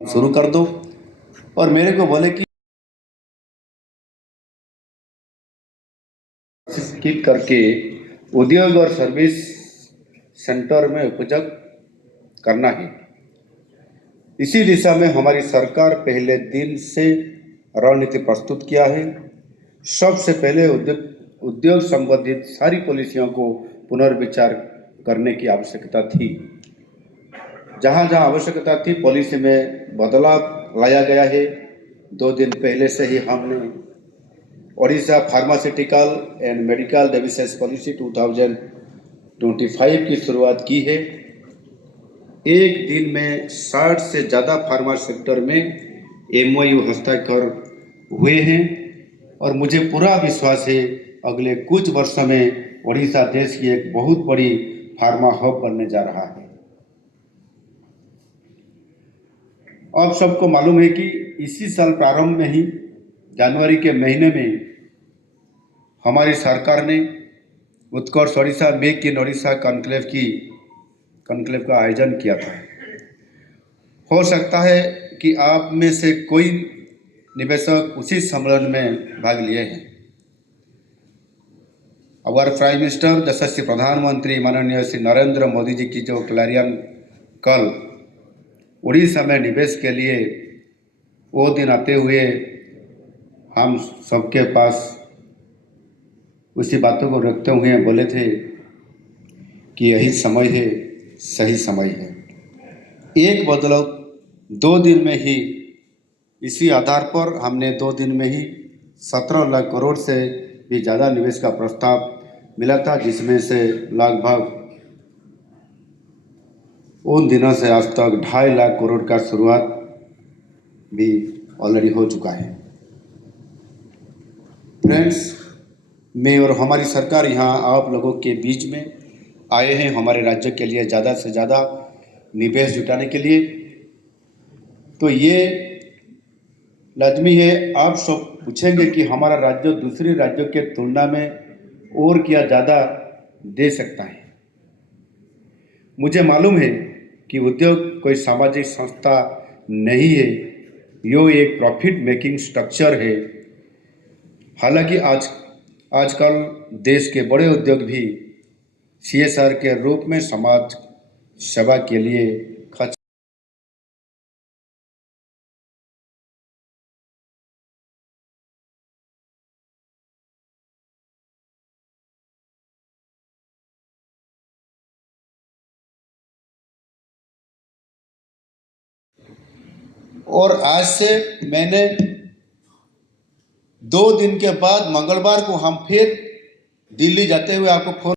शुरू कर दो। और मेरे को बोले कि स्किप करके उद्योग और सर्विस सेंटर में उपयोग करना है। इसी दिशा में हमारी सरकार पहले दिन से रणनीति प्रस्तुत किया है। सबसे पहले उद्योग संबंधित सारी पॉलिसियों को पुनर्विचार करने की आवश्यकता थी। जहाँ जहाँ आवश्यकता थी पॉलिसी में बदलाव लाया गया है। 2 दिन पहले से ही हमने Odisha pharmaceutical and medical devices policy 2025 की शुरुआत की है। एक दिन में 60 से ज़्यादा फार्मा सेक्टर में MOU हस्ताक्षर हुए हैं और मुझे पूरा विश्वास है अगले कुछ वर्षों में ओडिशा देश की एक बहुत बड़ी फार्मा हब बनने जा रहा है। आप सबको मालूम है कि इसी साल प्रारंभ में ही जनवरी के महीने में हमारी सरकार ने Utkarsh Odisha make in Odisha conclave का आयोजन किया था। हो सकता है कि आप में से कोई निवेशक उसी सम्मेलन में भाग लिए हैं। अवर प्राइम मिनिस्टर यशस्वी प्रधानमंत्री माननीय श्री नरेंद्र मोदी जी की जो क्लैरियन कल उड़ीसा में निवेश के लिए वो दिन आते हुए हम सबके पास उसी बातों को रखते हुए बोले थे कि यही समय है, सही समय है। एक बदलाव 2 दिन में ही, इसी आधार पर हमने 2 दिन में ही 17 लाख करोड़ से भी ज़्यादा निवेश का प्रस्ताव मिला था, जिसमें से लगभग उन दिनों से आज तक 2.5 लाख करोड़ का शुरुआत भी ऑलरेडी हो चुका है। फ्रेंड्स, मैं और हमारी सरकार यहाँ आप लोगों के बीच में आए हैं हमारे राज्य के लिए ज़्यादा से ज़्यादा निवेश जुटाने के लिए। तो ये लाजमी है, आप सब पूछेंगे कि हमारा राज्य दूसरे राज्यों के तुलना में और क्या ज़्यादा दे सकता है। मुझे मालूम है कि उद्योग कोई सामाजिक संस्था नहीं है, यो एक प्रॉफिट मेकिंग स्ट्रक्चर है। हालांकि आजकल देश के बड़े उद्योग भी CSR के रूप में समाज सेवा के लिए खर्च और आज से मैंने 2 दिन के बाद मंगलवार को हम फिर दिल्ली जाते हुए आपको फोन